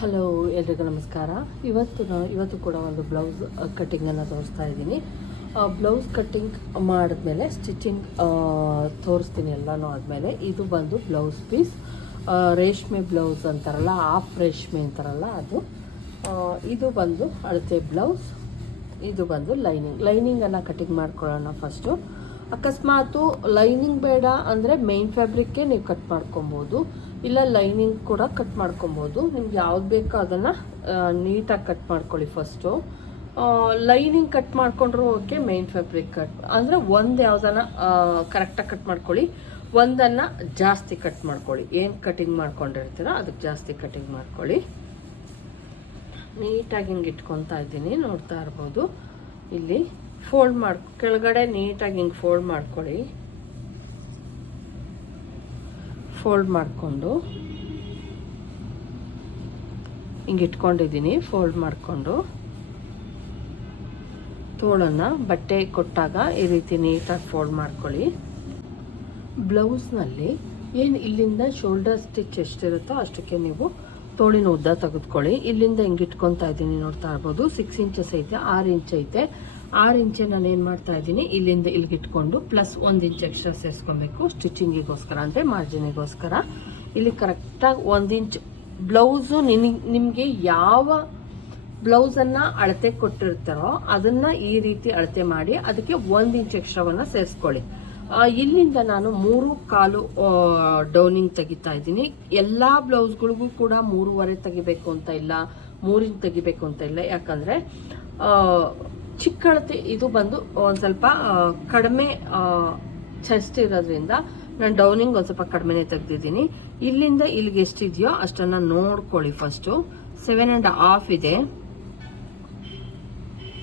Hello ಎಲ್ರಿಗೂ ನಮಸ್ಕಾರ. ಇವತ್ತು ಇವತ್ತು ಕೂಡ ಒಂದು ಬ್ಲೌಸ್ ಕಟ್ಟಿಂಗನ್ನು ತೋರಿಸ್ತಾ ಇದ್ದೀನಿ. ಬ್ಲೌಸ್ ಕಟ್ಟಿಂಗ್ ಮಾಡಿದ್ಮೇಲೆ ಸ್ಟಿಚಿಂಗ್ ತೋರಿಸ್ತೀನಿ ಎಲ್ಲನೂ ಆದಮೇಲೆ. ಇದು ಬಂದು ಬ್ಲೌಸ್ ಪೀಸ್. ರೇಷ್ಮೆ ಬ್ಲೌಸ್ ಅಂತಾರಲ್ಲ ಆಫ್ ರೇಷ್ಮೆ ಅಂತಾರಲ್ಲ ಅದು. ಇದು ಬಂದು ಅಳತೆ ಬ್ಲೌಸ್. ಇದು ಬಂದು ಲೈನಿಂಗ್ ಲೈನಿಂಗನ್ನು ಕಟ್ಟಿಂಗ್ ಮಾಡ್ಕೊಳ್ಳೋಣ ಫಸ್ಟು ಅಕಸ್ಮಾತು ಲೈನಿಂಗ್ ಬೇಡ ಅಂದರೆ ಮೇನ್ ಫ್ಯಾಬ್ರಿಕ್ಕೇ ನೀವು ಕಟ್ ಮಾಡ್ಕೊಬೋದು. ಇಲ್ಲ ಲೈನಿಂಗ್ ಕೂಡ ಕಟ್ ಮಾಡ್ಕೊಬೋದು. ನಿಮ್ಗೆ ಯಾವ್ದು ಬೇಕೋ ಅದನ್ನು ನೀಟಾಗಿ ಕಟ್ ಮಾಡ್ಕೊಳ್ಳಿ ಫಸ್ಟು ಲೈನಿಂಗ್ ಕಟ್ ಮಾಡ್ಕೊಂಡ್ರು ಓಕೆ ಮೇನ್ ಫ್ಯಾಬ್ರಿಕ್ ಕಟ್ ಅಂದರೆ ಒಂದು ಯಾವುದನ್ನ ಕರೆಕ್ಟಾಗಿ ಕಟ್ ಮಾಡ್ಕೊಳ್ಳಿ. ಒಂದನ್ನು ಜಾಸ್ತಿ ಕಟ್ ಮಾಡ್ಕೊಳ್ಳಿ. ಏನು ಕಟಿಂಗ್ ಮಾಡ್ಕೊಂಡಿರ್ತೀರೋ ಅದಕ್ಕೆ ಜಾಸ್ತಿ ಕಟಿಂಗ್ ಮಾಡ್ಕೊಳ್ಳಿ. ನೀಟಾಗಿ ಹಿಂಗೆ ಇಟ್ಕೊತಾ ಇದ್ದೀನಿ, ನೋಡ್ತಾ ಇರ್ಬೋದು. ಇಲ್ಲಿ ಫೋಲ್ಡ್ ಮಾಡ್, ಕೆಳಗಡೆ ನೀಟಾಗಿ ಹಿಂಗೆ ಫೋಲ್ಡ್ ಮಾಡ್ಕೊಳ್ಳಿ. ಫೋಲ್ಡ್ ಮಾಡಿಕೊಂಡು ಹಿಂಗೆ ಇಟ್ಕೊಂಡಿದ್ದೀನಿ ಫೋಲ್ಡ್ ಮಾಡಿಕೊಂಡು. ತೋಳನ್ನು ಬಟ್ಟೆ ಕೊಟ್ಟಾಗ ಈ ರೀತಿ ನೀಟಾಗಿ ಫೋಲ್ಡ್ ಮಾಡ್ಕೊಳ್ಳಿ. ಬ್ಲೌಸ್ನಲ್ಲಿ ಏನು ಇಲ್ಲಿಂದ ಶೋಲ್ಡರ್ ಸ್ಟಿಚ್ ಎಷ್ಟಿರುತ್ತೋ ಅಷ್ಟಕ್ಕೆ ನೀವು ತೋಳಿನ ಉದ್ದ ತೆಗೆದುಕೊಳ್ಳಿ. ಇಲ್ಲಿಂದ ಹಿಂಗೆ ಇಟ್ಕೊತಾ ಇದ್ದೀನಿ ನೋಡ್ತಾ ಇರ್ಬೋದು. ಸಿಕ್ಸ್ ಇಂಚಸ್ ಐತೆ, ಆರು ಇಂಚ್ ಐತೆ. ಆರು ಇಂಚೆ ನಾನು ಏನು ಮಾಡ್ತಾ ಇದ್ದೀನಿ, ಇಲ್ಲಿಂದ ಇಲ್ಲಿಗೆ ಇಟ್ಕೊಂಡು ಪ್ಲಸ್ ಒಂದು ಇಂಚ್ ಎಕ್ಸ್ಟ್ರಾ ಸೇರಿಸ್ಕೊಬೇಕು ಸ್ಟಿಚಿಂಗಿಗೋಸ್ಕರ ಅಂದರೆ ಮಾರ್ಜಿನಿಗೋಸ್ಕರ ಇಲ್ಲಿ ಕರೆಕ್ಟಾಗಿ ಒಂದು ಇಂಚ್ ಬ್ಲೌಸು ನಿನಗೆ ನಿಮಗೆ ಯಾವ ಬ್ಲೌಸನ್ನು ಅಳತೆ ಕೊಟ್ಟಿರ್ತಾರೋ ಅದನ್ನು ಈ ರೀತಿ ಅಳತೆ ಮಾಡಿ ಅದಕ್ಕೆ ಒಂದು ಇಂಚ್ ಎಕ್ಸ್ಟ್ರಾವನ್ನು ಸೇರಿಸ್ಕೊಳ್ಳಿ. ಇಲ್ಲಿಂದ ನಾನು ಮೂರು ಕಾಲು ಡೌನಿಂಗ್ ತೆಗಿತಾ ಇದ್ದೀನಿ. ಎಲ್ಲ ಬ್ಲೌಸ್ಗಳಿಗೂ ಕೂಡ ಮೂರುವರೆ ತೆಗಿಬೇಕು ಅಂತ ಇಲ್ಲ ಮೂರಿಂಚ್ ತೆಗಿಬೇಕು ಅಂತ ಇಲ್ಲ. ಯಾಕಂದರೆ ಚಿಕ್ಕ ಅಳತೆ ಇದು ಬಂದು ಒಂದು ಸ್ವಲ್ಪ ಕಡಿಮೆ ಚೆಸ್ಟ್ ಇರೋದ್ರಿಂದ ನಾನು ಡೌನಿಂಗ್ ಒಂದು ಸ್ವಲ್ಪ ಕಡಿಮೆನೇ ತೆಗ್ದಿದ್ದೀನಿ. ಇಲ್ಲಿಂದ ಇಲ್ಲಿಗೆ ಎಷ್ಟಿದೆಯೋ ಅಷ್ಟನ್ನು ನೋಡ್ಕೊಳ್ಳಿ ಫಸ್ಟು ಸೆವೆನ್ ಆ್ಯಂಡ್ ಹಾಫ್ ಇದೆ.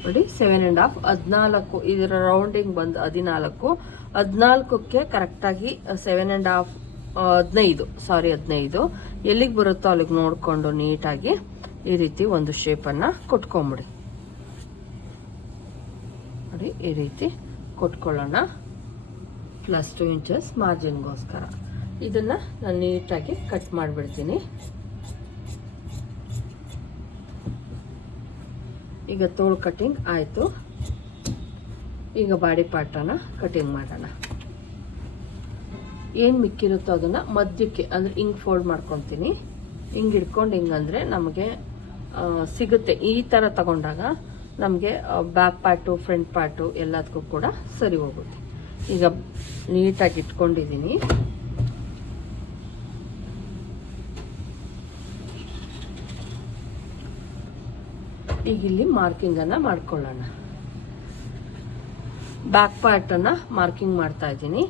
ನೋಡಿ ಸೆವೆನ್ ಆ್ಯಂಡ್ ಹಾಫ್ ಹದಿನಾಲ್ಕು, ಇದರ ರೌಂಡಿಂಗ್ ಬಂದು ಹದಿನಾಲ್ಕು. ಹದಿನಾಲ್ಕಕ್ಕೆ ಕರೆಕ್ಟಾಗಿ ಸೆವೆನ್ ಆ್ಯಂಡ್ ಹಾಫ್ ಹದಿನೈದು ಸಾರಿ ಹದಿನೈದು. ಎಲ್ಲಿಗೆ ಬರುತ್ತೋ ಅಲ್ಲಿಗೆ ನೋಡಿಕೊಂಡು ನೀಟಾಗಿ ಈ ರೀತಿ ಒಂದು ಶೇಪನ್ನು ಕೊಟ್ಕೊಂಬಿಡಿ. ನೋಡಿ ಈ ರೀತಿ ಕೊಟ್ಕೊಳ್ಳೋಣ. ಪ್ಲಸ್ ಟು ಇಂಚಸ್ ಮಾರ್ಜಿನ್ಗೋಸ್ಕರ ಇದನ್ನು ನಾನು ನೀಟಾಗಿ ಕಟ್ ಮಾಡಿಬಿಡ್ತೀನಿ. ಈಗ ತೋಳು ಕಟಿಂಗ್ ಆಯಿತು. ಈಗ ಬಾಡಿ ಪಾರ್ಟನ್ನು ಕಟಿಂಗ್ ಮಾಡೋಣ. ಏನು ಮಿಕ್ಕಿರುತ್ತೋ ಅದನ್ನು ಮಧ್ಯಕ್ಕೆ, ಅಂದರೆ ಹಿಂಗೆ ಫೋಲ್ಡ್ ಮಾಡ್ಕೊತೀನಿ. ಹಿಂಗೆ ಹಿಡ್ಕೊಂಡು ಹಿಂಗಂದರೆ ನಮಗೆ ಸಿಗುತ್ತೆ. ಈ ಥರ ತಗೊಂಡಾಗ ನಮಗೆ ಬ್ಯಾಕ್ ಪಾರ್ಟು ಫ್ರಂಟ್ ಪಾರ್ಟು ಎಲ್ಲದಕ್ಕೂ ಕೂಡ ಸರಿ ಹೋಗುತ್ತೆ. ಈಗ ನೀಟಾಗಿ ಇಟ್ಕೊಂಡಿದ್ದೀನಿ ಈಗ ಇಲ್ಲಿ ಮಾರ್ಕಿಂಗನ್ನು ಮಾಡ್ಕೊಳ್ಳೋಣ. ಬ್ಯಾಕ್ ಪಾರ್ಟನ್ನು ಮಾರ್ಕಿಂಗ್ ಮಾಡ್ತಾ ಇದ್ದೀನಿ.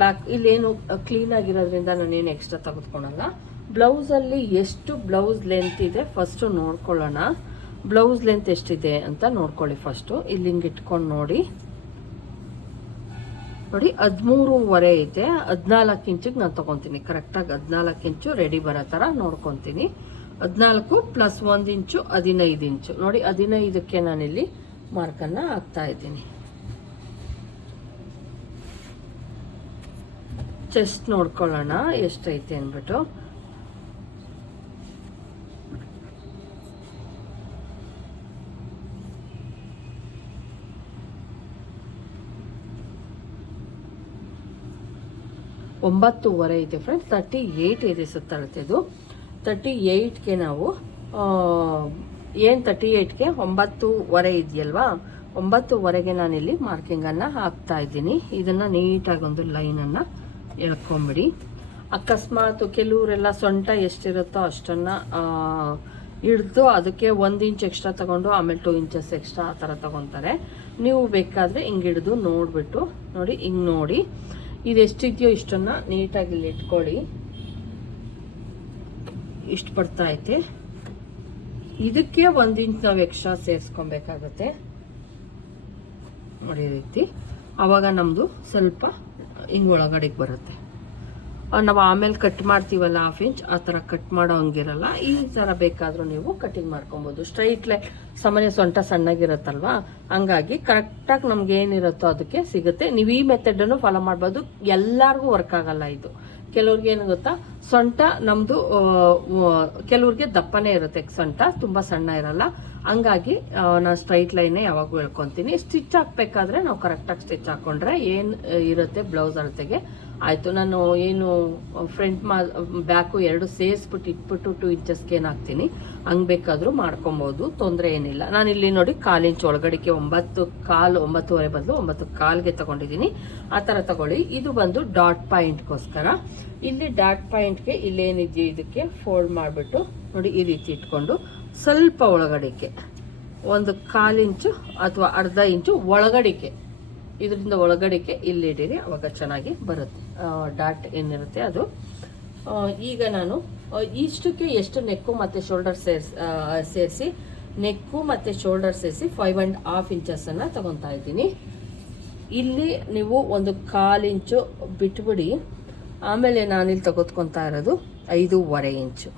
ಬ್ಯಾಕ್ ಇಲ್ಲೇನು ಕ್ಲೀನ್ ಆಗಿರೋದ್ರಿಂದ ನಾನೇನು ಎಕ್ಸ್ಟ್ರಾ ತೆಗೆದುಕೊಳಲ್ಲ. ಬ್ಲೌಸಲ್ಲಿ ಎಷ್ಟು ಬ್ಲೌಸ್ ಲೆಂತ್ ಇದೆ ಫಸ್ಟು ನೋಡ್ಕೊಳ್ಳೋಣ. ಬ್ಲೌಸ್ ಲೆಂತ್ ಎಷ್ಟಿದೆ ಅಂತ ನೋಡ್ಕೊಳ್ಳಿ ಫಸ್ಟು ಇಲ್ಲಿ ಹಿಂಗೆ ಇಟ್ಕೊಂಡು ನೋಡಿ. ನೋಡಿ, ಹದಿಮೂರುವರೆ ಐತೆ. ಹದಿನಾಲ್ಕು ಇಂಚಿಗೆ ನಾನು ತೊಗೊತೀನಿ. ಕರೆಕ್ಟಾಗಿ ಹದಿನಾಲ್ಕು ಇಂಚು ರೆಡಿ ಬರೋ ಥರ ನೋಡ್ಕೊತೀನಿ. ಹದಿನಾಲ್ಕು ಪ್ಲಸ್ ಒಂದು ಇಂಚು ಹದಿನೈದು ಇಂಚು. ನೋಡಿ, ಹದಿನೈದಕ್ಕೆ ನಾನಿಲ್ಲಿ ಮಾರ್ಕನ್ನು ಹಾಕ್ತಾ ಇದ್ದೀನಿ. ಚೆಸ್ಟ್ ನೋಡ್ಕೊಳ್ಳೋಣ. ಎಷ್ಟೈತೆ ಅಂದ್ಬಿಟ್ಟು. ಒಂಬತ್ತೂವರೆ ಇದೆ ಫ್ರೆಂಡ್ಸ್ ತರ್ಟಿ ಏಯ್ಟ್ ಇದೆ. ಸುತ್ತಳತೆದು ತರ್ಟಿ ಏಯ್ಟ್ಗೆ ನಾವು ಏನು ತರ್ಟಿ ಏಯ್ಟ್ಗೆ ಒಂಬತ್ತೂವರೆ ಇದೆಯಲ್ವಾ? ಒಂಬತ್ತುವರೆಗೆ ನಾನಿಲ್ಲಿ ಮಾರ್ಕಿಂಗನ್ನು ಹಾಕ್ತಾ ಇದ್ದೀನಿ. ಇದನ್ನು ನೀಟಾಗಿ ಒಂದು ಲೈನನ್ನು ಎಳ್ಕೊಂಬಿಡಿ. ಅಕಸ್ಮಾತ್ ಕೆಲವರೆಲ್ಲ ಸೊಂಟ ಎಷ್ಟಿರುತ್ತೋ ಅಷ್ಟನ್ನು ಹಿಡಿದು ಅದಕ್ಕೆ ಒಂದು ಇಂಚ್ ಎಕ್ಸ್ಟ್ರಾ ತಗೊಂಡು, ಆಮೇಲೆ ಟೂ ಇಂಚಸ್ ಎಕ್ಸ್ಟ್ರಾ ಆ ಥರ ತಗೊತಾರೆ. ನೀವು ಬೇಕಾದರೆ ಹಿಂಗೆ ಹಿಡಿದು ನೋಡಿಬಿಟ್ಟು ನೋಡಿ, ಹಿಂಗೆ ನೋಡಿ. ಇದು ಎಷ್ಟಿದೆಯೋ ಇಷ್ಟನ್ನು ನೀಟಾಗಿ ಇಲ್ಲಿ ಇಟ್ಕೊಳ್ಳಿ. ಇಷ್ಟು ಪಡ್ತಾ ಐತೆ. ಇದಕ್ಕೆ ಒಂದು ಇಂಚ್ ನಾವು ಎಕ್ಸ್ಟ್ರಾ ಸೇರಿಸ್ಕೊಬೇಕಾಗತ್ತೆ. ನೋಡಿ ರೀತಿ. ಆವಾಗ ನಮ್ಮದು ಸ್ವಲ್ಪ ಹಿಂಗೆ ಒಳಗಡೆಗೆ ಬರುತ್ತೆ. ನಾವು ಆಮೇಲೆ ಕಟ್ ಮಾಡ್ತೀವಲ್ಲ ಹಾಫ್ ಇಂಚ್ ಆ ಥರ ಕಟ್ ಮಾಡೋ ಹಂಗಿರಲ್ಲ. ಈ ಥರ ಬೇಕಾದರೂ ನೀವು ಕಟಿಂಗ್ ಮಾಡ್ಕೊಬೋದು. ಸ್ಟ್ರೈಟ್ ಲೈ ಸಾಮಾನ್ಯ ಸೊಂಟ ಸಣ್ಣಗಿರುತ್ತಲ್ವಾ? ಹಂಗಾಗಿ ಕರೆಕ್ಟಾಗಿ ನಮ್ಗೆ ಏನಿರುತ್ತೋ ಅದಕ್ಕೆ ಸಿಗುತ್ತೆ. ನೀವು ಈ ಮೆಥಡನ್ನು ಫಾಲೋ ಮಾಡ್ಬೋದು. ಎಲ್ಲರಿಗೂ ವರ್ಕ್ ಆಗಲ್ಲ ಇದು. ಕೆಲವ್ರಿಗೆ ಏನು ಗೊತ್ತಾ? ಸೊಂಟ ಆ, ಕೆಲವ್ರಿಗೆ ದಪ್ಪನೇ ಇರುತ್ತೆ. ಸೊಂಟ ತುಂಬಾ ಸಣ್ಣ ಇರಲ್ಲ. ಹಂಗಾಗಿ ನಾನು ಸ್ಟ್ರೈಟ್ ಲೈನೇ ಯಾವಾಗೂ ಹೇಳ್ಕೊತೀನಿ. ಸ್ಟಿಚ್ ಹಾಕ್ಬೇಕಾದ್ರೆ ನಾವು ಕರೆಕ್ಟಾಗಿ ಸ್ಟಿಚ್ ಹಾಕೊಂಡ್ರೆ ಏನು ಇರುತ್ತೆ ಬ್ಲೌಸ್ ಅಳತೆಗೆ? ಆಯ್ತು, ನಾನು ಏನು ಫ್ರಂಟ್ ಮಾ ಬ್ಯಾಕು ಎರಡು ಸೇರಿಸ್ಬಿಟ್ಟು ಇಟ್ಬಿಟ್ಟು ಟು ಇಂಚಸ್ಗೆ ಹಾಕ್ತೀನಿ ಹಂಗೆ ಬೇಕಾದರೂ ಮಾಡ್ಕೊಬೋದು, ತೊಂದರೆ ಏನಿಲ್ಲ. ನಾನು ಇಲ್ಲಿ ನೋಡಿ ಕಾಲು ಇಂಚ್ ಒಳಗಡೆಗೆ ಒಂಬತ್ತು ಕಾಲು, ಒಂಬತ್ತುವರೆ ಬದಲು ಒಂಬತ್ತು ಕಾಲ್ಗೆ ತಗೊಂಡಿದ್ದೀನಿ. ಆ ಥರ ತಗೊಳ್ಳಿ. ಇದು ಬಂದು ಡಾಟ್ ಪಾಯಿಂಟ್ಗೋಸ್ಕರ ಇಲ್ಲಿ ಡಾಟ್ ಪಾಯಿಂಟ್ಗೆ ಇಲ್ಲೇನಿದೆಯೋ ಇದಕ್ಕೆ ಫೋಲ್ಡ್ ಮಾಡಿಬಿಟ್ಟು ನೋಡಿ ಈ ರೀತಿ ಇಟ್ಕೊಂಡು ಸ್ವಲ್ಪ ಒಳಗಡೆಗೆ ಒಂದು ಕಾಲು ಇಂಚು ಅಥವಾ ಅರ್ಧ ಇಂಚು ಒಳಗಡಿಕೆ ಇದರಿಂದ ಒಳಗಡೆಗೆ ಇಲ್ಲಿ ಇಡೀರಿ, ಅವಾಗ ಚೆನ್ನಾಗಿ ಬರುತ್ತೆ. ಡಾಟ್ ಏನಿರುತ್ತೆ ಅದು. ಈಗ ನಾನು ಇಷ್ಟಕ್ಕೆ ಎಷ್ಟು ನೆಕ್ಕು ಮತ್ತು ಶೋಲ್ಡರ್ ಸೇರಿಸಿ ಸೇರಿಸಿ, ನೆಕ್ಕು ಮತ್ತು ಶೋಲ್ಡರ್ ಸೇರಿಸಿ ಫೈವ್ ಆ್ಯಂಡ್ ಹಾಫ್ ಇಂಚಸ್ಸನ್ನು ತಗೊತಾ ಇದ್ದೀನಿ. ಇಲ್ಲಿ ನೀವು ಒಂದು ಕಾಲು ಇಂಚು ಬಿಟ್ಬಿಡಿ. ಆಮೇಲೆ ನಾನಿಲ್ಲಿ ತೊಗೊತ್ಕೊತಾ ಇರೋದು ಐದೂವರೆ ಇಂಚು.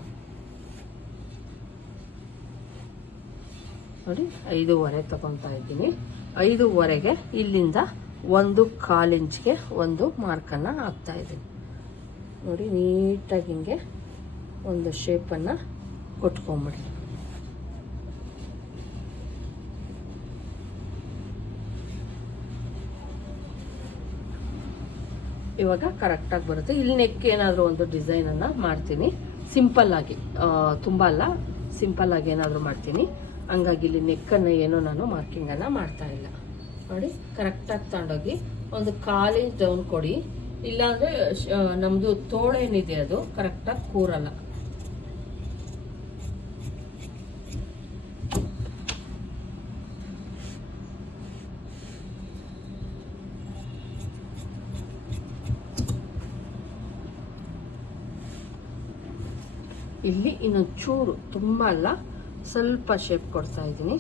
ನೋಡಿ, ಐದೂವರೆ ತಗೊತಾ ಇದ್ದೀನಿ. ಐದೂವರೆಗೆ ಇಲ್ಲಿಂದ ಒಂದು ಕಾಲು ಇಂಚ್ಗೆ ಒಂದು ಮಾರ್ಕನ್ನು ಹಾಕ್ತಾ ಇದ್ದೀನಿ. ನೋಡಿ ನೀಟಾಗಿ ಹಿಂಗೆ ಒಂದು ಶೇಪನ್ನು ಕೊಟ್ಕೊಂಬಿಡಿ. ಇವಾಗ ಕರೆಕ್ಟಾಗಿ ಬರುತ್ತೆ. ಇಲ್ಲಿ ನೆಕ್ ಏನಾದರೂ ಒಂದು ಡಿಸೈನನ್ನು ಮಾಡ್ತೀನಿ. ಸಿಂಪಲ್ ಆಗಿ ಆ, ತುಂಬ ಅಲ್ಲ ಸಿಂಪಲ್ ಆಗಿ ಏನಾದರೂ ಮಾಡ್ತೀನಿ. ಹಂಗಾಗಿ ಇಲ್ಲಿ ನೆಕ್ಕನ್ನು ಏನೋ ನಾನು ಮಾರ್ಕಿಂಗನ್ನು ಮಾಡ್ತಾ ಇಲ್ಲ. ನೋಡಿ ಕರೆಕ್ಟಾಗಿ ತಗೊಂಡೋಗಿ ಒಂದು ಕಾಲು ಡೌನ್ ಕೊಡಿ. ಇಲ್ಲಾಂದರೆ ನಮ್ಮದು ತೋಳೇನಿದೆ ಅದು ಕರೆಕ್ಟಾಗಿ ಕೂರಲ್ಲ. ಇಲ್ಲಿ ಇನ್ನೊಂದು ಚೂರು, ತುಂಬ ಅಲ್ಲ, ಸ್ವಲ್ಪ ಶೇಪ್ ಕೊಡ್ತಾ ಇದ್ದೀನಿ.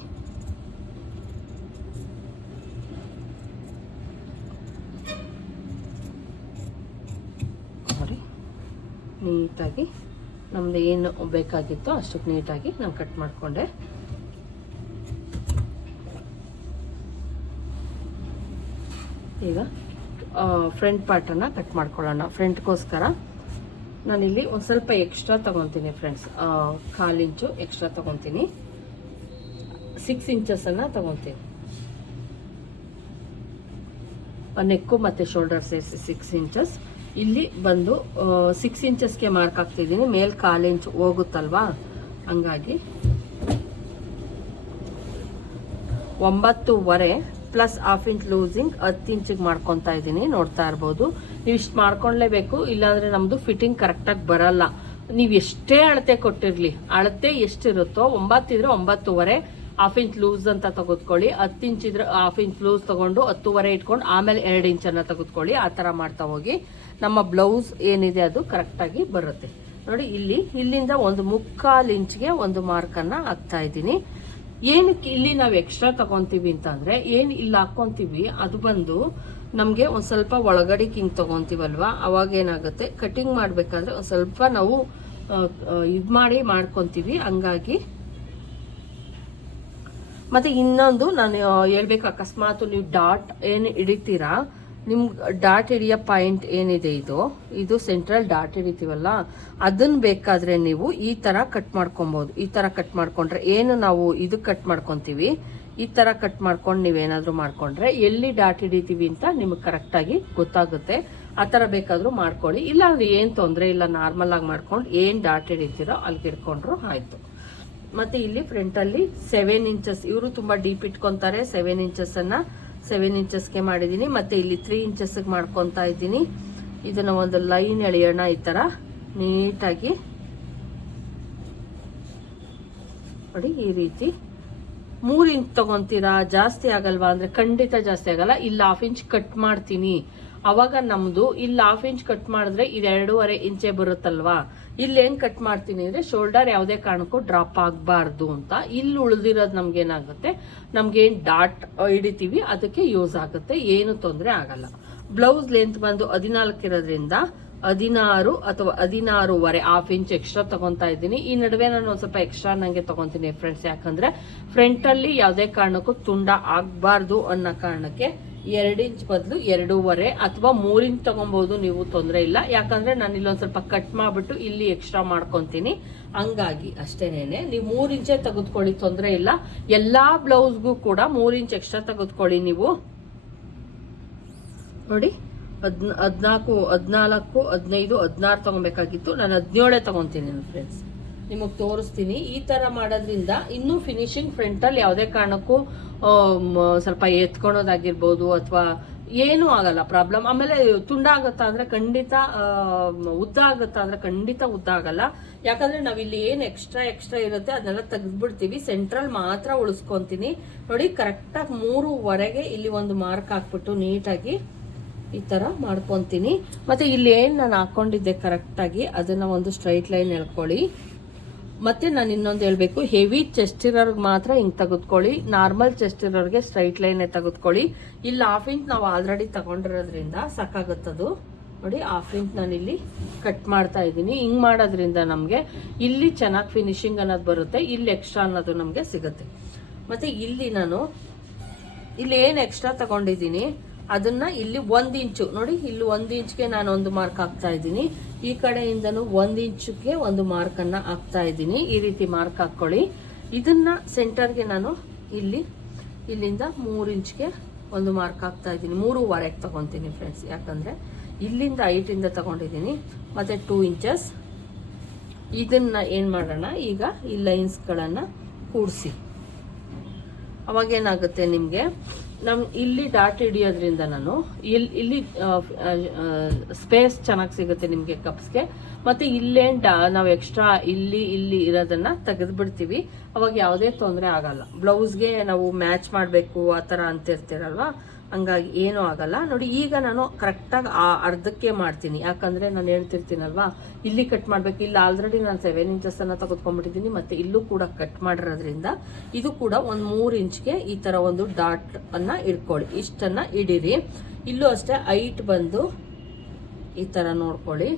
ನೀಟಾಗಿ ನಮ್ದು ಏನು ಬೇಕಾಗಿತ್ತೋ ಅಷ್ಟಕ್ಕೆ ನೀಟಾಗಿ ನಾನು ಕಟ್ ಮಾಡಿಕೊಂಡೆ. ಈಗ ಫ್ರಂಟ್ ಪಾರ್ಟನ್ನು ಕಟ್ ಮಾಡ್ಕೊಳ್ಳೋಣ. ಫ್ರಂಟ್ಗೋಸ್ಕರ ನಾನಿಲ್ಲಿ ಒಂದು ಸ್ವಲ್ಪ ಎಕ್ಸ್ಟ್ರಾ ತೊಗೊತೀನಿ ಫ್ರೆಂಡ್ಸ್ ಕಾಲು ಇಂಚು ಎಕ್ಸ್ಟ್ರಾ ತೊಗೊತೀನಿ. ಸಿಕ್ಸ್ ಇಂಚಸನ್ನು ತೊಗೊತೀನಿ. ನೆಕ್ಕು ಮತ್ತು ಶೋಲ್ಡರ್ ಸೇರಿಸಿ ಸಿಕ್ಸ್ ಇಂಚಸ್ ಇಲ್ಲಿ ಬಂದು ಸಿಕ್ಸ್ ಇಂಚಸ್ಗೆ ಮಾರ್ಕ್ ಹಾಕ್ತಿದ್ದೀನಿ ಮೇಲ್ ಕಾಲು ಇಂಚ್ ಹೋಗುತ್ತಲ್ವಾ? ಹಂಗಾಗಿ. ಒಂಬತ್ತುವರೆ ಪ್ಲಸ್ ಹಾಫ್ ಇಂಚ್ ಲೂಸಿಂಗ್ ಹತ್ತು ಇಂಚಿಗೆ ಮಾಡ್ಕೊತಾ ಇದ್ದೀನಿ ನೋಡ್ತಾ ಇರ್ಬೋದು. ನೀವು ಇಷ್ಟು ಮಾಡ್ಕೊಳ್ಲೇಬೇಕು. ಇಲ್ಲಾಂದ್ರೆ ನಮ್ಮದು ಫಿಟ್ಟಿಂಗ್ ಕರೆಕ್ಟಾಗಿ ಬರಲ್ಲ. ನೀವು ಎಷ್ಟೇ ಅಳತೆ ಕೊಟ್ಟಿರಲಿ, ಅಳತೆ ಎಷ್ಟಿರುತ್ತೋ, ಒಂಬತ್ತಿದ್ರೆ ಒಂಬತ್ತುವರೆ. ಹಾಫ್ ಇಂಚ್ ಲೂಸ್ ಅಂತ ತೆಗೆದುಕೊಳ್ಳಿ, ಹತ್ತು ಇಂಚ್ ಇದ್ರೆ ಹಾಫ್ ಇಂಚ್ ಲೂಸ್ ತಗೊಂಡು ಹತ್ತುವರೆ ಇಟ್ಕೊಂಡು ಆಮೇಲೆ ಎರಡು ಇಂಚನ್ನು ತೆಗೆದುಕೊಳ್ಳಿ, ಆ ಥರ ಮಾಡ್ತಾ ಹೋಗಿ. ನಮ್ಮ ಬ್ಲೌಸ್ ಏನಿದೆ ಅದು ಕರೆಕ್ಟಾಗಿ ಬರುತ್ತೆ. ನೋಡಿ, ಇಲ್ಲಿ, ಇಲ್ಲಿಂದ ಒಂದು ಮುಕ್ಕಾಲು ಇಂಚ್ಗೆ ಒಂದು ಮಾರ್ಕನ್ನು ಹಾಕ್ತಾ ಇದ್ದೀನಿ. ಏನಕ್ಕೆ ಇಲ್ಲಿ ನಾವು ಎಕ್ಸ್ಟ್ರಾ ತಗೊಂತೀವಿ ಅಂತಂದರೆ ಏನು ಇಲ್ಲಿ ಹಾಕೊಂತೀವಿ ಅದು ಬಂದು ನಮಗೆ ಒಂದು ಸ್ವಲ್ಪ ಒಳಗಡೆ ಕಿಂಗ್ ತಗೊಂತೀವಲ್ವಾ? ಅವಾಗ ಏನಾಗುತ್ತೆ? ಕಟಿಂಗ್ ಮಾಡಬೇಕಾದ್ರೆ ಒಂದು ಸ್ವಲ್ಪ ನಾವು ಇದು ಮಾಡಿ ಮಾಡ್ಕೊತೀವಿ. ಹಂಗಾಗಿ ಮತ್ತೆ ಇನ್ನೊಂದು ನಾನು ಹೇಳ್ಬೇಕು, ಅಕಸ್ಮಾತ್ ನೀವು ಡಾಟ್ ಏನು ಹಿಡಿತೀರಾ? ನಿಮ್ಗೆ ಡಾಟ್ ಹಿಡಿಯೋ ಪಾಯಿಂಟ್ ಏನಿದೆ ಇದು? ಇದು ಸೆಂಟ್ರಲ್ ಡಾಟ್ ಹಿಡಿತೀವಲ್ಲ ಅದನ್ನ ಬೇಕಾದ್ರೆ ನೀವು ಈ ತರ ಕಟ್ ಮಾಡ್ಕೊಬೋದು. ಈ ತರ ಕಟ್ ಮಾಡ್ಕೊಂಡ್ರೆ ಏನು ನಾವು ಇದು ಕಟ್ ಮಾಡ್ಕೊತೀವಿ? ಈ ತರ ಕಟ್ ಮಾಡ್ಕೊಂಡು ನೀವೇನಾದರೂ ಮಾಡ್ಕೊಂಡ್ರೆ ಎಲ್ಲಿ ಡಾಟ್ ಹಿಡಿತೀವಿ ಅಂತ ನಿಮಗೆ ಕರೆಕ್ಟಾಗಿ ಗೊತ್ತಾಗುತ್ತೆ. ಆ ಥರ ಬೇಕಾದರೂ ಮಾಡ್ಕೊಳ್ಳಿ. ಇಲ್ಲ ಅಂದ್ರೆ ಏನು ತೊಂದರೆ ಇಲ್ಲ, ನಾರ್ಮಲ್ ಆಗಿ ಮಾಡ್ಕೊಂಡು ಏನು ಡಾಟ್ ಹಿಡಿತೀರೋ ಅಲ್ಲಿಗೆ ಹಿಡ್ಕೊಂಡ್ರು ಆಯ್ತು. ಮತ್ತೆ ಇಲ್ಲಿ ಫ್ರಂಟ್ ಅಲ್ಲಿ ಸೆವೆನ್ ಇಂಚಸ್ ಇವರು ತುಂಬಾ ಡೀಪ್ ಇಟ್ಕೊಂತಾರೆ ಸೆವೆನ್ ಇಂಚಸ್ ಅನ್ನ. ಸೆವೆನ್ ಇಂಚಸ್ಗೆ ಮಾಡಿದೀನಿ, ಮತ್ತೆ ಇಲ್ಲಿ ತ್ರೀ ಇಂಚಸ್ ಮಾಡ್ಕೊಂತಾ ಇದ್ದೀನಿ. ಇದನ್ನ ಒಂದು ಲೈನ್ ಎಳೆಯೋಣ ಈ ತರ. ನೀಟಾಗಿ. ನೋಡಿ, ಈ ರೀತಿ. ಮೂರ್ ಇಂಚ್ ತಗೊಂತೀರಾ? ಜಾಸ್ತಿ ಆಗಲ್ವಾ? ಅಂದ್ರೆ ಖಂಡಿತ ಜಾಸ್ತಿ ಆಗಲ್ಲ. ಇಲ್ಲಿ ಹಾಫ್ ಇಂಚ್ ಕಟ್ ಮಾಡ್ತೀನಿ. ಅವಾಗ ನಮ್ದು, ಇಲ್ಲಿ ಹಾಫ್ ಇಂಚ್ ಕಟ್ ಮಾಡಿದ್ರೆ ಇದು ಎರಡೂವರೆ ಇಂಚೆ ಬರುತ್ತಲ್ವಾ? ಇಲ್ಲಿ ಏನ್ ಕಟ್ ಮಾಡ್ತೀನಿ ಅಂದ್ರೆ ಶೋಲ್ಡರ್ ಯಾವುದೇ ಕಾರಣಕ್ಕೂ ಡ್ರಾಪ್ ಆಗಬಾರ್ದು ಅಂತ. ಇಲ್ಲಿ ಉಳಿದಿರೋದು ನಮ್ಗೆ ಏನಾಗುತ್ತೆ? ನಮ್ಗೆ ಏನ್ ಡಾಟ್ ಹಿಡಿತೀವಿ, ಅದಕ್ಕೆ ಯೂಸ್ ಆಗುತ್ತೆ. ಏನು ತೊಂದರೆ ಆಗಲ್ಲ. ಬ್ಲೌಸ್ ಲೆಂತ್ ಬಂದು ಹದಿನಾಲ್ಕು ಇರೋದ್ರಿಂದ ಹದಿನಾರು ಅಥವಾ ಹದಿನಾರೂವರೆ ಹಾಫ್ ಇಂಚ್ ಎಕ್ಸ್ಟ್ರಾ ತಗೊಂತಾ ಇದ್ದೀನಿ. ಈ ನಡುವೆ ನಾನು ಒಂದ್ ಸ್ವಲ್ಪ ಎಕ್ಸ್ಟ್ರಾ ನಂಗೆ ತಗೊಂತೀನಿ ಫ್ರೆಂಡ್ಸ್ ಯಾಕಂದ್ರೆ ಫ್ರಂಟ್ ಅಲ್ಲಿ ಯಾವುದೇ ಕಾರಣಕ್ಕೂ ತುಂಡ ಆಗ್ಬಾರ್ದು ಅನ್ನೋ ಕಾರಣಕ್ಕೆ ಎರಡು ಇಂಚ್ ಬದಲು ಎರಡೂವರೆ ಅಥವಾ ಮೂರು ಇಂಚ್ ತಗೊಬೋದು, ನೀವು ತೊಂದರೆ ಇಲ್ಲ. ಯಾಕಂದ್ರೆ ನಾನು ಇಲ್ಲೊಂದ್ ಸ್ವಲ್ಪ ಕಟ್ ಮಾಡ್ಬಿಟ್ಟು ಇಲ್ಲಿ ಎಕ್ಸ್ಟ್ರಾ ಮಾಡ್ಕೊತೀನಿ. ಹಂಗಾಗಿ ಅಷ್ಟೇನೇನೆ, ನೀವು ಮೂರು ಇಂಚೆ ತೆಗೆದುಕೊಳ್ಳಿ, ತೊಂದರೆ ಇಲ್ಲ. ಎಲ್ಲಾ ಬ್ಲೌಸ್ಗೂ ಕೂಡ ಮೂರು ಇಂಚ್ ಎಕ್ಸ್ಟ್ರಾ ತೆಗೆದುಕೊಳ್ಳಿ ನೀವು. ನೋಡಿ, ಹದ್ನ, ಹದ್ನಾಲ್ಕು ಹದ್ನಾಲ್ಕು, ಹದಿನೈದು, ಹದಿನಾರು ತಗೊಬೇಕಾಗಿತ್ತು. ನಾನು ಹದಿನೇಳೇ ತಗೊಂತೀನಿ ಫ್ರೆಂಡ್ಸ್ ನಿಮಗೆ ತೋರಿಸ್ತೀನಿ. ಈ ತರ ಮಾಡೋದ್ರಿಂದ ಇನ್ನೂ ಫಿನಿಶಿಂಗ್ ಫ್ರಂಟಲ್ಲಿ ಯಾವುದೇ ಕಾರಣಕ್ಕೂ ಸ್ವಲ್ಪ ಎತ್ಕೊಳೋದಾಗಿರ್ಬೋದು ಅಥವಾ ಏನೂ ಆಗಲ್ಲ ಪ್ರಾಬ್ಲಮ್ ಆಮೇಲೆ ತುಂಡ ಆಗುತ್ತಾ ಅಂದ್ರೆ ಖಂಡಿತ ಉದ್ದ ಆಗುತ್ತಾ ಅಂದ್ರೆ ಖಂಡಿತ ಉದ್ದ ಆಗಲ್ಲ. ಯಾಕಂದ್ರೆ ನಾವಿಲ್ಲಿ ಏನು ಎಕ್ಸ್ಟ್ರಾ ಎಕ್ಸ್ಟ್ರಾ ಇರುತ್ತೆ ಅದನ್ನೆಲ್ಲ ತೆಗೆದ್ಬಿಡ್ತೀವಿ. ಸೆಂಟ್ರಲ್ ಮಾತ್ರ ಉಳಿಸ್ಕೊಂತೀನಿ. ನೋಡಿ ಕರೆಕ್ಟಾಗಿ ಮೂರುವರೆಗೆ ಇಲ್ಲಿ ಒಂದು ಮಾರ್ಕ್ ಹಾಕ್ಬಿಟ್ಟು ನೀಟಾಗಿ ಈ ತರ ಮಾಡ್ಕೊಂತೀನಿ. ಮತ್ತೆ ಇಲ್ಲಿ ಏನ್ ನಾನು ಹಾಕೊಂಡಿದ್ದೆ ಕರೆಕ್ಟಾಗಿ ಅದನ್ನ ಒಂದು ಸ್ಟ್ರೈಟ್ ಲೈನ್ ಎಳ್ಕೊಳ್ಳಿ. ಮತ್ತೆ ನಾನು ಇನ್ನೊಂದು ಹೇಳಬೇಕು. ಹೆವಿ ಚೆಸ್ಟ್ ಇರೋರ್ಗೆ ಮಾತ್ರ ಹಿಂಗೆ ತೆಗೆದುಕೊಳ್ಳಿ. ನಾರ್ಮಲ್ ಚೆಸ್ಟ್ ಇರೋರಿಗೆ ಸ್ಟ್ರೈಟ್ ಲೈನ್ ತೆಗೆದುಕೊಳ್ಳಿ. ಇಲ್ಲಿ ಹಾಫ್ ಇಂಚ್ ನಾವು ಆಲ್ರೆಡಿ ತಗೊಂಡಿರೋದ್ರಿಂದ ಸಾಕಾಗುತ್ತದು. ನೋಡಿ ಹಾಫ್ ಇಂಚ್ ಇಲ್ಲಿ ಕಟ್ ಮಾಡ್ತಾ ಇದ್ದೀನಿ. ಹಿಂಗೆ ಮಾಡೋದ್ರಿಂದ ನಮಗೆ ಇಲ್ಲಿ ಚೆನ್ನಾಗಿ ಫಿನಿಶಿಂಗ್ ಅನ್ನೋದು ಬರುತ್ತೆ, ಇಲ್ಲಿ ಎಕ್ಸ್ಟ್ರಾ ಅನ್ನೋದು ನಮಗೆ ಸಿಗುತ್ತೆ. ಮತ್ತೆ ಇಲ್ಲಿ ನಾನು ಇಲ್ಲಿ ಏನು ಎಕ್ಸ್ಟ್ರಾ ತಗೊಂಡಿದ್ದೀನಿ? ಅದನ್ನ ಇಲ್ಲಿ ಒಂದ್ ಇಂಚು. ನೋಡಿ, ಇಲ್ಲಿ ಒಂದ್ ಇಂಚ್ಗೆ ನಾನು ಒಂದು ಮಾರ್ಕ್ ಹಾಕ್ತಾ ಇದ್ದೀನಿ. ಈ ಕಡೆಯಿಂದನು ಒಂದ್ ಇಂಚ್ಗೆ ಒಂದು ಮಾರ್ಕ್ ಅನ್ನ ಹಾಕ್ತಾ ಇದ್ದೀನಿ. ಈ ರೀತಿ ಮಾರ್ಕ್ ಹಾಕೊಳ್ಳಿ. ಇದನ್ನ ಸೆಂಟರ್ಗೆ ನಾನು ಇಲ್ಲಿ, ಇಲ್ಲಿಂದ ಮೂರು ಇಂಚ್ಗೆ ಒಂದು ಮಾರ್ಕ್ ಹಾಕ್ತಾ ಇದ್ದೀನಿ. ಮೂರುವರೆಗೆ ತಗೊಂತೀನಿ ಫ್ರೆಂಡ್ಸ್ ಯಾಕಂದ್ರೆ ಇಲ್ಲಿಂದ ಐಟಿಂದ ತಗೊಂಡಿದ್ದೀನಿ. ಮತ್ತೆ ಟೂ ಇಂಚಸ್ ಇದನ್ನ ಏನ್ ಮಾಡೋಣ? ಈಗ ಈ ಲೈನ್ಸ್ಗಳನ್ನ ಕೂಡಿಸಿ. ಅವಾಗೇನಾಗುತ್ತೆ ನಿಮಗೆ? ನಮ್ ಇಲ್ಲಿ ಡಾಟ್ ಹಿಡಿಯೋದ್ರಿಂದ ನಾನು ಇಲ್ಲಿ ಇಲ್ಲಿ ಸ್ಪೇಸ್ ಚೆನ್ನಾಗಿ ಸಿಗುತ್ತೆ ನಿಮಗೆ ಕಪ್ಸ್ಗೆ ಮತ್ತೆ ಇಲ್ಲೇನ್ ಡಾ, ನಾವು ಎಕ್ಸ್ಟ್ರಾ ಇಲ್ಲಿ ಇಲ್ಲಿ ಇರೋದನ್ನ ತೆಗೆದು ಬಿಡ್ತೀವಿ ಅವಾಗ ಯಾವುದೇ ತೊಂದರೆ ಆಗಲ್ಲ. ಬ್ಲೌಸ್ಗೆ ನಾವು ಮ್ಯಾಚ್ ಮಾಡಬೇಕು, ಆ ಥರ ಅಂತಿರ್ತೀರಲ್ವಾ ಹಂಗಾಗಿ ಏನೂ ಆಗಲ್ಲ. ನೋಡಿ, ಈಗ ನಾನು ಕರೆಕ್ಟಾಗಿ ಆ ಅರ್ಧಕ್ಕೆ ಮಾಡ್ತೀನಿ. ಯಾಕಂದ್ರೆ ನಾನು ಹೇಳ್ತಿರ್ತೀನಲ್ವಾ, ಇಲ್ಲಿ ಕಟ್ ಮಾಡಬೇಕು, ಇಲ್ಲಿ ಆಲ್ರೆಡಿ ನಾನು ಸೆವೆನ್ ಇಂಚಸ್ ಅನ್ನ ತೆಗೆದುಕೊಂಡ್ಬಿಟ್ಟಿದ್ದೀನಿ, ಮತ್ತೆ ಇಲ್ಲೂ ಕೂಡ ಕಟ್ ಮಾಡಿರೋದ್ರಿಂದ ಇದು ಕೂಡ ಒಂದು ಮೂರು ಇಂಚ್ಗೆ ಈ ತರ ಒಂದು ಡಾಟ್ ಅನ್ನು ಇಟ್ಕೊಳ್ಳಿ ಇಷ್ಟನ್ನ ಇಡೀರಿ. ಇಲ್ಲೂ ಅಷ್ಟೇ ಹೈಟ್ ಬಂದು ಈ ತರ ನೋಡ್ಕೊಳ್ಳಿ.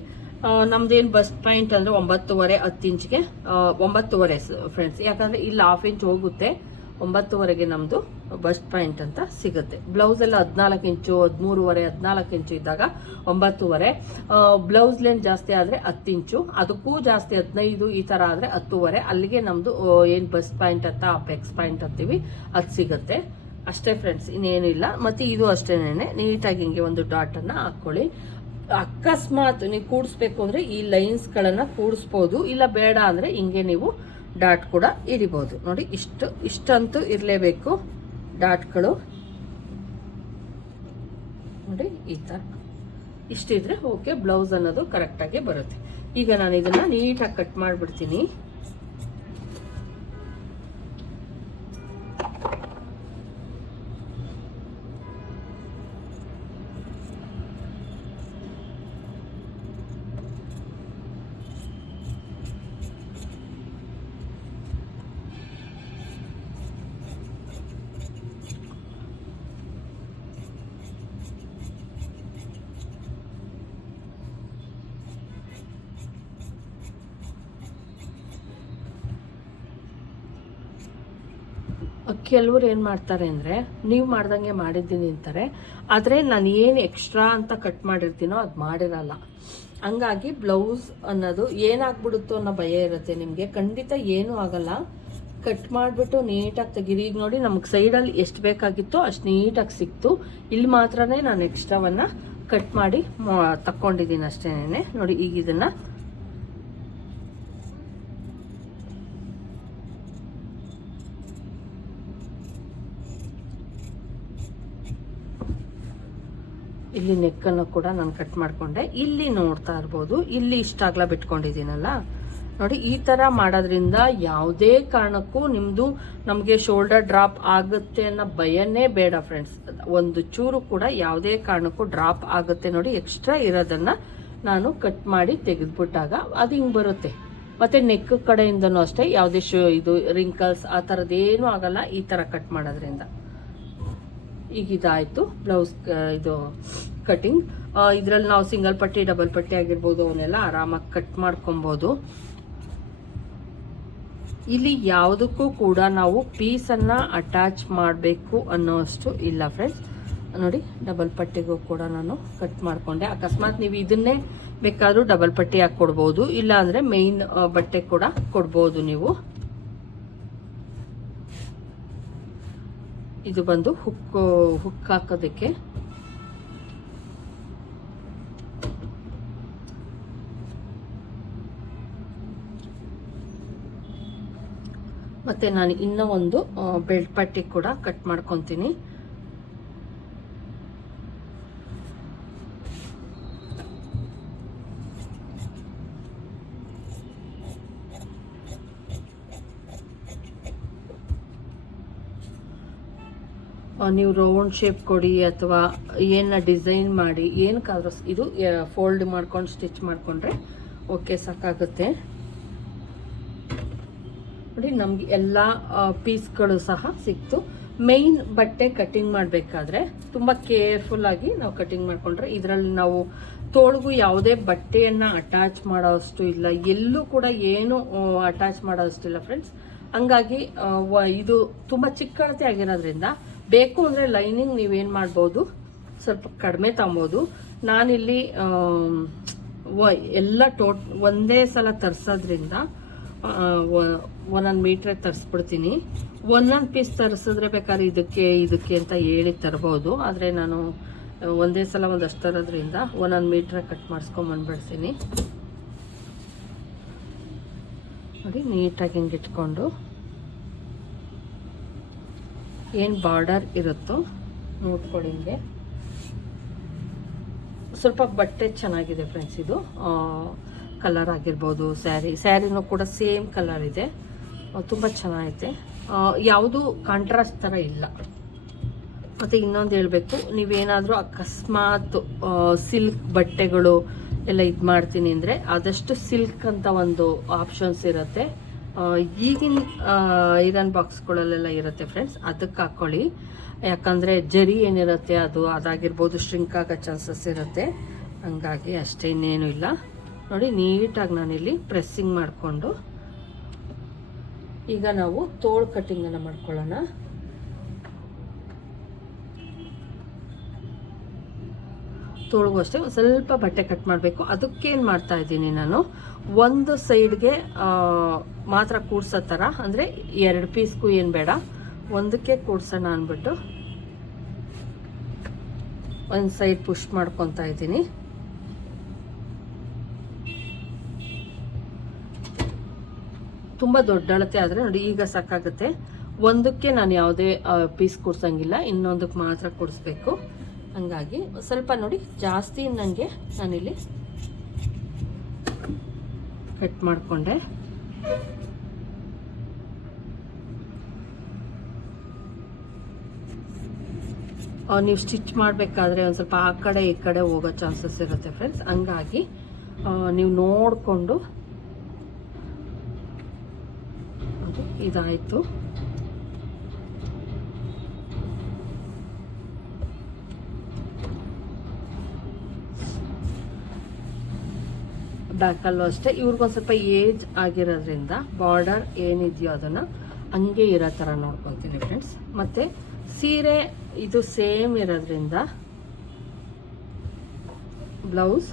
ನಮ್ದೇನು ಬಸ್ ಪಾಯಿಂಟ್ ಅಂದ್ರೆ ಒಂಬತ್ತುವರೆ ಹತ್ತು ಇಂಚ್ಗೆ ಒಂಬತ್ತುವರೆ ಫ್ರೆಂಡ್ಸ್ ಯಾಕಂದ್ರೆ ಇಲ್ಲಿ ಹಾಫ್ ಇಂಚ್ ಹೋಗುತ್ತೆ. ಒಂಬತ್ತುವರೆಗೆ ನಮ್ದು ಬಸ್ಟ್ ಪಾಯಿಂಟ್ ಅಂತ ಸಿಗುತ್ತೆ. ಬ್ಲೌಸ್ ಎಲ್ಲ ಹದಿನಾಲ್ಕು ಇಂಚು, ಹದಿಮೂರುವರೆ, ಹದಿನಾಲ್ಕು ಇಂಚು ಇದ್ದಾಗ ಒಂಬತ್ತುವರೆ. ಬ್ಲೌಸ್ ಲೆಂತ್ ಜಾಸ್ತಿ ಆದ್ರೆ ಹತ್ತು ಇಂಚು, ಅದಕ್ಕೂ ಜಾಸ್ತಿ ಹದಿನೈದು, ಈ ತರ ಆದ್ರೆ ಹತ್ತುವರೆ. ಅಲ್ಲಿಗೆ ನಮ್ದು ಏನು ಬಸ್ಟ್ ಪಾಯಿಂಟ್ ಅಂತ ಪೆಕ್ಸ್ ಪಾಯಿಂಟ್ ಅಂತೀವಿ, ಅದು ಸಿಗುತ್ತೆ. ಅಷ್ಟೇ ಫ್ರೆಂಡ್ಸ್ ಇನ್ನೇನಿಲ್ಲ ಮತ್ತೆ ಇದು ಅಷ್ಟೇನೆ ನೀಟಾಗಿ ಹಿಂಗೆ ಒಂದು ಡಾಟ್ ಹಾಕ್ಕೊಳ್ಳಿ ಅಕಸ್ಮಾತ್ ನೀವು ಕೂಡಿಸ್ಬೇಕು ಅಂದ್ರೆ ಈ ಲೈನ್ಸ್ ಗಳನ್ನ ಕೂಡಿಸ್ಬೋದು. ಇಲ್ಲ ಬೇಡ ಅಂದ್ರೆ ಹಿಂಗೆ ನೀವು ಡಾಟ್ ಕೂಡ ಇರಿಬಹುದು ನೋಡಿ, ಇಷ್ಟು, ಇಷ್ಟಂತೂ ಇರಲೇಬೇಕು ಡಾಟ್ಗಳು. ನೋಡಿ, ಈ ತರ. ಇಷ್ಟಿದ್ರೆ ಓಕೆ, ಬ್ಲೌಸ್ ಅನ್ನೋದು ಕರೆಕ್ಟಾಗಿ ಬರುತ್ತೆ. ಈಗ ನಾನು ಇದನ್ನ ನೀಟಾಗಿ ಕಟ್ ಮಾಡಿಬಿಡ್ತೀನಿ. ಕೆಲವ್ರು ಏನು ಮಾಡ್ತಾರೆ ಅಂದರೆ, ನೀವು ಮಾಡ್ದಂಗೆ ಮಾಡಿದ್ದೀನಿ ಅಂತಾರೆ, ಆದರೆ ನಾನು ಏನು ಎಕ್ಸ್ಟ್ರಾ ಅಂತ ಕಟ್ ಮಾಡಿರ್ತೀನೋ ಅದು ಮಾಡಿರಲ್ಲ. ಹಂಗಾಗಿ ಬ್ಲೌಸ್ ಅನ್ನೋದು ಏನಾಗ್ಬಿಡುತ್ತೋ ಅನ್ನೋ ಭಯ ಇರುತ್ತೆ ನಿಮಗೆ. ಖಂಡಿತ ಏನೂ ಆಗಲ್ಲ. ಕಟ್ ಮಾಡಿಬಿಟ್ಟು ನೀಟಾಗಿ ತೆಗೀರಿ. ಈಗ ನೋಡಿ ನಮಗೆ ಸೈಡಲ್ಲಿ ಎಷ್ಟು ಬೇಕಾಗಿತ್ತೋ ಅಷ್ಟು ನೀಟಾಗಿ ಸಿಕ್ತು. ಇಲ್ಲಿ ಮಾತ್ರನೇ ನಾನು ಎಕ್ಸ್ಟ್ರಾವನ್ನು ಕಟ್ ಮಾಡಿ ತಕ್ಕೊಂಡಿದ್ದೀನಿ ಅಷ್ಟೇನೆ. ನೋಡಿ ಈಗ ಇದನ್ನು ಇಲ್ಲಿ ನೆಕ್ಕನ್ನು ಕೂಡ ನಾನು ಕಟ್ ಮಾಡ್ಕೊಂಡೆ. ಇಲ್ಲಿ ನೋಡ್ತಾ ಇರ್ಬೋದು. ಇಲ್ಲಿ ಇಷ್ಟ ಅಗಲ ಬಿಟ್ಕೊಂಡಿದ್ದೀನಲ್ಲ? ನೋಡಿ, ಈ ತರ ಮಾಡೋದ್ರಿಂದ ಯಾವುದೇ ಕಾರಣಕ್ಕೂ ನಿಮ್ಮದು ನಮಗೆ ಶೋಲ್ಡರ್ ಡ್ರಾಪ್ ಆಗುತ್ತೆ ಅನ್ನೋ ಭಯನೇ ಬೇಡ ಫ್ರೆಂಡ್ಸ್ ಒಂದು ಚೂರು ಕೂಡ ಯಾವುದೇ ಕಾರಣಕ್ಕೂ ಡ್ರಾಪ್ ಆಗುತ್ತೆ ನೋಡಿ ಎಕ್ಸ್ಟ್ರಾ ಇರೋದನ್ನ ನಾನು ಕಟ್ ಮಾಡಿ ತೆಗೆದ್ಬಿಟ್ಟಾಗ ಅದು ಹಿಂಗೆ ಬರುತ್ತೆ. ಮತ್ತೆ ನೆಕ್ ಕಡೆಯಿಂದನೂ ಅಷ್ಟೇ, ಯಾವುದೇ ಶೋ ಇದು ರಿಂಕಲ್ಸ್ ಆ ಥರದ್ದೇನೂ ಆಗಲ್ಲ ಈ ಥರ ಕಟ್ ಮಾಡೋದ್ರಿಂದ. ಈಗ ಇದಾಯ್ತು ಬ್ಲೌಸ್ ಇದು ಕಟಿಂಗ್ ಇದ್ರಲ್ಲಿ ನಾವು ಸಿಂಗಲ್ ಪಟ್ಟಿ ಡಬಲ್ ಪಟ್ಟಿ ಆಗಿರ್ಬೋದು, ಅವನ್ನೆಲ್ಲ ಆರಾಮಾಗಿ ಕಟ್ ಮಾಡ್ಕೊಬೋದು. ಇಲ್ಲಿ ಯಾವುದಕ್ಕೂ ಕೂಡ ನಾವು ಪೀಸನ್ನು ಅಟ್ಯಾಚ್ ಮಾಡಬೇಕು ಅನ್ನೋಷ್ಟು ಇಲ್ಲ ಫ್ರೆಂಡ್ಸ್ ನೋಡಿ ಡಬಲ್ ಪಟ್ಟಿಗೂ ಕೂಡ ನಾನು ಕಟ್ ಮಾಡಿಕೊಂಡೆ. ಅಕಸ್ಮಾತ್ ನೀವು ಇದನ್ನೇ ಬೇಕಾದರೂ ಡಬಲ್ ಪಟ್ಟಿ ಹಾಕಿ ಕೊಡ್ಬೋದು ಇಲ್ಲ ಅಂದರೆ ಮೇಯ್ನ್ ಬಟ್ಟೆ ಕೂಡ ಕೊಡ್ಬೋದು ನೀವು. ಇದು ಬಂದು ಹುಕ್ ಹುಕ್ ಹಾಕೋದಕ್ಕೆ. ಮತ್ತೆ ನಾನು ಇನ್ನೂ ಒಂದು ಬೆಲ್ಟ್ ಪಟ್ಟಿ ಕೂಡ ಕಟ್ ಮಾಡ್ಕೊತೀನಿ. ನೀವು ರೌಂಡ್ ಶೇಪ್ ಕೊಡಿ ಅಥವಾ ಏನ ಡಿಸೈನ್ ಮಾಡಿ ಏನಕ್ಕಾದ್ರೂ ಇದು ಫೋಲ್ಡ್ ಮಾಡ್ಕೊಂಡು ಸ್ಟಿಚ್ ಮಾಡಿಕೊಂಡ್ರೆ ಓಕೆ ಸಾಕಾಗುತ್ತೆ. ನೋಡಿ, ನಮಗೆ ಎಲ್ಲ ಪೀಸ್ಗಳು ಸಹ ಸಿಕ್ತು. ಮೇಯ್ನ್ ಬಟ್ಟೆ ಕಟ್ಟಿಂಗ್ ಮಾಡಬೇಕಾದ್ರೆ ತುಂಬ ಕೇರ್ಫುಲ್ ಆಗಿ ನಾವು ಕಟ್ಟಿಂಗ್ ಮಾಡಿಕೊಂಡ್ರೆ ಇದರಲ್ಲಿ ನಾವು ತೋಳ್ಗೂ ಯಾವುದೇ ಬಟ್ಟೆಯನ್ನ ಅಟ್ಯಾಚ್ ಮಾಡೋಷ್ಟು ಇಲ್ಲ. ಎಲ್ಲೂ ಕೂಡ ಏನು ಅಟ್ಯಾಚ್ ಮಾಡೋಷ್ಟಿಲ್ಲ ಫ್ರೆಂಡ್ಸ್ ಹಂಗಾಗಿ ಇದು ತುಂಬ ಚಿಕ್ಕಳತೆ ಆಗಿರೋದ್ರಿಂದ ಬೇಕು ಅಂದರೆ ಲೈನಿಂಗ್ ನೀವೇನು ಮಾಡ್ಬೋದು? ಸ್ವಲ್ಪ ಕಡಿಮೆ ತಗೊಬೋದು. ನಾನಿಲ್ಲಿ ಎಲ್ಲ ಟೋಟ್ ಒಂದೇ ಸಲ ತರಿಸೋದ್ರಿಂದ ಒಂದೊಂದು ಮೀಟ್ರೆ ತರಿಸ್ಬಿಡ್ತೀನಿ. ಒಂದೊಂದು ಪೀಸ್ ತರಿಸಿದ್ರೆ ಬೇಕಾದ್ರೆ ಇದಕ್ಕೆ ಇದಕ್ಕೆ ಅಂತ ಹೇಳಿ ತರ್ಬೋದು. ಆದರೆ ನಾನು, ಒಂದೇ ಸಲ ಒಂದಷ್ಟು ತರೋದ್ರಿಂದ ಒಂದೊಂದು ಮೀಟ್ರೆ ಕಟ್ ಮಾಡಿಸ್ಕೊಂಬಂದ್ಬಿಡ್ತೀನಿ ನೋಡಿ, ನೀಟಾಗಿ ಹಿಂಗೆ ಇಟ್ಕೊಂಡು. ಏನು ಬಾರ್ಡರ್ ಇರುತ್ತೋ ನೋಡ್ಕೊಳ್ಳಿ ಹಿಂಗೆ. ಸ್ವಲ್ಪ ಬಟ್ಟೆ ಚೆನ್ನಾಗಿದೆ ಫ್ರೆಂಡ್ಸ್ ಇದು. ಕಲರ್ ಆಗಿರ್ಬೋದು ಸ್ಯಾರಿ ಸ್ಯಾರಿನೂ ಕೂಡ ಸೇಮ್ ಕಲರ್ ಇದೆ. ತುಂಬ ಚೆನ್ನಾಗೈತೆ. ಯಾವುದು ಕಾಂಟ್ರಾಸ್ಟ್ ಥರ ಇಲ್ಲ. ಮತ್ತು ಇನ್ನೊಂದು ಹೇಳಬೇಕು, ನೀವೇನಾದರೂ ಅಕಸ್ಮಾತ್ ಸಿಲ್ಕ್ ಬಟ್ಟೆಗಳು ಎಲ್ಲ ಇದು ಮಾಡ್ತೀನಿ ಅಂದರೆ ಆದಷ್ಟು ಸಿಲ್ಕ್ ಅಂತ ಒಂದು ಆಪ್ಷನ್ಸ್ ಇರುತ್ತೆ. ಈಗಿನ ಐರನ್ ಬಾಕ್ಸ್ಗಳಲ್ಲೆಲ್ಲ ಇರುತ್ತೆ ಫ್ರೆಂಡ್ಸ್ ಅದಕ್ಕೆ ಹಾಕ್ಕೊಳ್ಳಿ ಯಾಕಂದರೆ ಜರಿ ಏನಿರುತ್ತೆ ಅದು ಅದಾಗಿರ್ಬೋದು ಶ್ರಿಂಕ್ ಆಗೋ ಚಾನ್ಸಸ್ ಇರುತ್ತೆ. ಹಂಗಾಗಿ ಅಷ್ಟೇ, ಇನ್ನೇನು ಇಲ್ಲ. ನೋಡಿ, ನೀಟಾಗಿ ನಾನಿಲ್ಲಿ ಪ್ರೆಸ್ಸಿಂಗ್ ಮಾಡಿಕೊಂಡು ಈಗ ನಾವು ತೋಳು ಕಟ್ಟಿಂಗನ್ನು ಮಾಡ್ಕೊಳ್ಳೋಣ. ತೋಳ್ಗೂ ಅಷ್ಟೇ ಒಂದ್ ಸ್ವಲ್ಪ ಬಟ್ಟೆ ಕಟ್ ಮಾಡಬೇಕು. ಅದಕ್ಕೇನು ಮಾಡ್ತಾ ಇದ್ದೀನಿ ನಾನು, ಒಂದು ಸೈಡ್ಗೆ ಮಾತ್ರ ಕೂಡ್ಸೋ ಥರ ಅಂದರೆ ಎರಡು ಪೀಸ್ಗೂ ಏನು ಬೇಡ, ಒಂದಕ್ಕೆ ಕೂಡ್ಸೋಣ ಅಂದ್ಬಿಟ್ಟು ಒಂದು ಸೈಡ್ ಪುಷ್ ಮಾಡ್ಕೊತಾ ಇದ್ದೀನಿ. ತುಂಬ ದೊಡ್ಡ ಅಳತೆ ಆದರೆ ನೋಡಿ ಈಗ ಸಾಕಾಗುತ್ತೆ. ಒಂದಕ್ಕೆ ನಾನು ಯಾವುದೇ ಪೀಸ್ ಕೊಡ್ಸಂಗಿಲ್ಲ, ಇನ್ನೊಂದಕ್ಕೆ ಮಾತ್ರ ಕೊಡಿಸ್ಬೇಕು. ಹಂಗಾಗಿ ಸ್ವಲ್ಪ ನೋಡಿ ಜಾಸ್ತಿ ನನಗೆ ನಾನಿಲ್ಲಿ ಕಟ್ ಮಾಡಿಕೊಂಡೆ. ನೀವು ಸ್ಟಿಚ್ ಮಾಡಬೇಕಾದ್ರೆ ಒಂದು ಸ್ವಲ್ಪ ಆ ಕಡೆ ಈ ಕಡೆ ಹೋಗೋ ಚಾನ್ಸಸ್ ಇರುತ್ತೆ ಫ್ರೆಂಡ್ಸ್ ಹಂಗಾಗಿ ನೀವು ನೋಡಿಕೊಂಡು ಇದಾಯಿತು. ಬ್ಯಾಕಲ್ಲೂ ಅಷ್ಟೇ. ಇವ್ರಿಗೊಂದು ಸ್ವಲ್ಪ ಏಜ್ ಆಗಿರೋದ್ರಿಂದ ಬಾರ್ಡರ್ ಏನಿದೆಯೋ ಅದನ್ನು ಹಂಗೆ ಇರೋ ಥರ ನೋಡ್ಕೊತೀನಿ ಫ್ರೆಂಡ್ಸ್ ಮತ್ತು ಸೀರೆ ಇದು ಸೇಮ್ ಇರೋದ್ರಿಂದ ಬ್ಲೌಸ್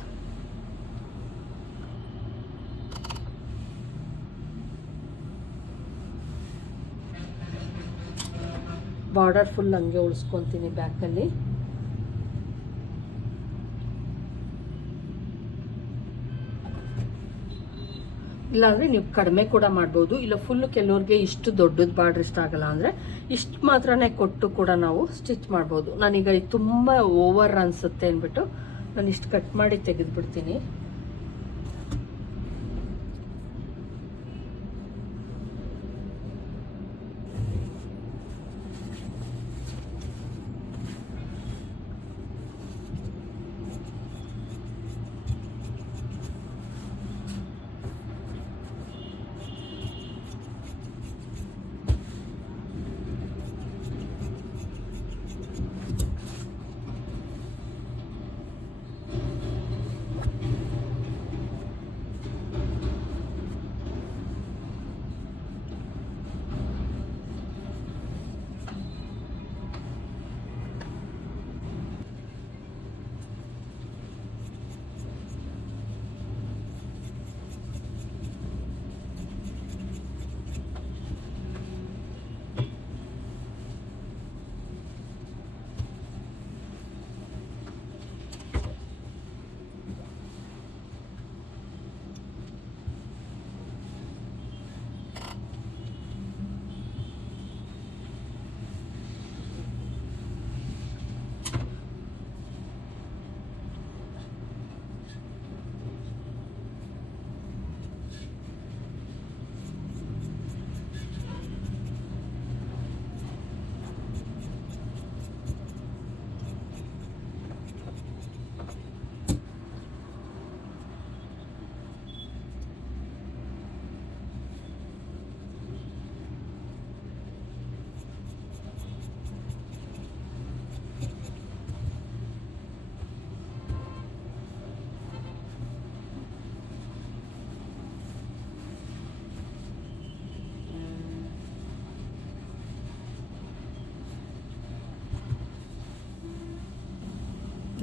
ಬಾರ್ಡರ್ ಫುಲ್ ಹಂಗೆ ಉಳಿಸ್ಕೊತೀನಿ ಬ್ಯಾಕಲ್ಲಿ ಇಲ್ಲಾಂದರೆ ನೀವು ಕಡಿಮೆ ಕೂಡ ಮಾಡ್ಬೋದು. ಇಲ್ಲ ಫುಲ್ ಕೆಲವ್ರಿಗೆ ಇಷ್ಟು ದೊಡ್ಡದು ಬಾರ್ಡ್ರ್ ಇಷ್ಟ ಆಗಲ್ಲ ಅಂದರೆ ಇಷ್ಟು ಮಾತ್ರನೇ ಕೊಟ್ಟು ಕೂಡ ನಾವು ಸ್ಟಿಚ್ ಮಾಡ್ಬೋದು. ನಾನೀಗ ಇದು ತುಂಬ ಓವರ್ ಅನಿಸುತ್ತೆ ಅಂದ್ಬಿಟ್ಟು ನಾನು ಇಷ್ಟು ಕಟ್ ಮಾಡಿ ತೆಗೆದುಬಿಡ್ತೀನಿ.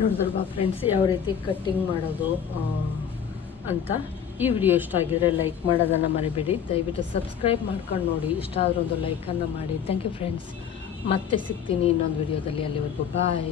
ನೋಡಿದ್ರಲ್ವಾ ಫ್ರೆಂಡ್ಸ್ ಯಾವ ರೀತಿ ಕಟ್ಟಿಂಗ್ ಮಾಡೋದು ಅಂತ ಈ ವಿಡಿಯೋ ಇಷ್ಟ ಆಗಿದ್ರೆ ಲೈಕ್ ಮಾಡೋದನ್ನು ಮರಿಬೇಡಿ. ದಯವಿಟ್ಟು ಸಬ್ಸ್ಕ್ರೈಬ್ ಮಾಡ್ಕೊಂಡು ನೋಡಿ. ಇಷ್ಟ ಆದರೂ ಒಂದು ಲೈಕನ್ನು ಮಾಡಿ. ಥ್ಯಾಂಕ್ ಯು ಫ್ರೆಂಡ್ಸ್ ಮತ್ತೆ ಸಿಗ್ತೀನಿ ಇನ್ನೊಂದು ವಿಡಿಯೋದಲ್ಲಿ ಅಲ್ಲಿವರೆಗೂ ಬಾಯ್